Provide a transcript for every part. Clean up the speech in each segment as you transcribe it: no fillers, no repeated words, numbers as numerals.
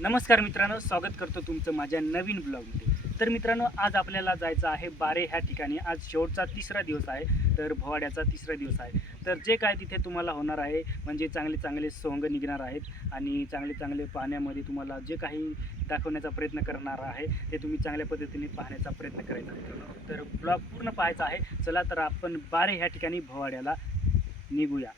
नमस्कार मित्रांनो, स्वागत करतो तुमचं माझ्या नवीन ब्लॉगमध्ये। तर मित्रांनो, आज आपल्याला जायचं आहे बारे ह्या ठिकाणी। आज शेवटचा तिसरा दिवस आहे, तर भवाड्याचा तिसरा दिवस आहे। तर जे काय तिथे तुम्हाला होणार आहे म्हणजे चांगले चांगले सोंग निघणार आहेत आणि चांगले चांगले पाण्यामध्ये तुम्हाला जे काही दाखवण्याचा प्रयत्न करणार आहे ते तुम्ही चांगल्या पद्धतीने पाहण्याचा प्रयत्न करायचा मित्रांनो। तर ब्लॉग पूर्ण पाहायचा आहे। चला तर आपण बारे ह्या ठिकाणी भवाड्याला निघूया।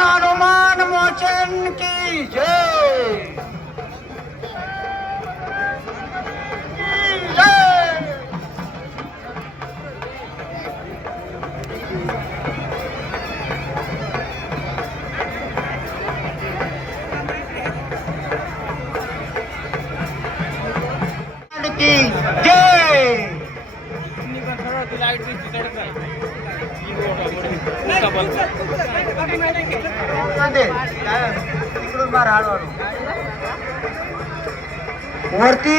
हनुमान मोचन की जय। वरती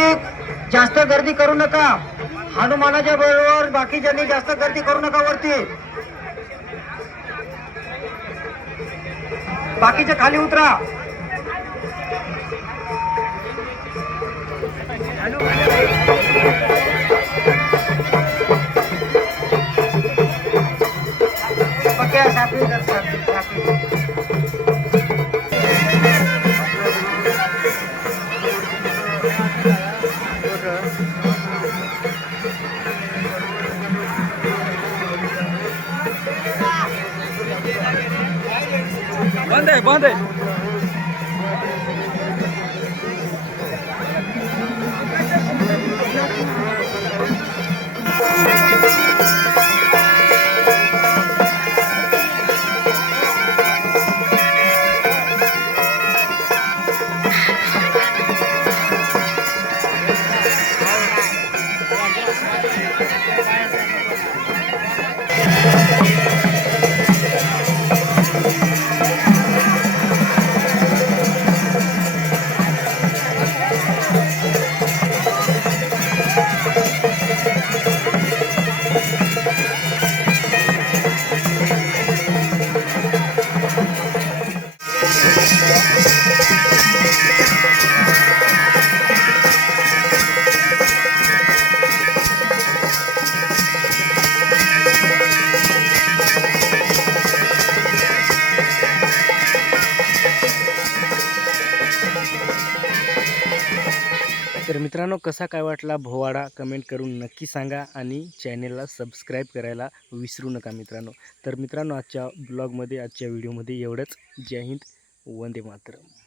जास्त गर्दी करू नका। हनुमानाच्या बरोबर बाकीच्यांनी जास्त गर्दी करू नका। वरती बाकीचे खाली उतरा। बंद है बंद है। तर मित्रांनो, कसा काय वाटला भोवाडा कमेंट करून नक्की सांगा आणि चॅनेलला सबस्क्राईब करायला विसरू नका मित्रांनो। तर मित्रांनो, आजच्या ब्लॉगमध्ये आजच्या व्हिडिओमध्ये एवढंच। जय हिंद, वंदे मातरम।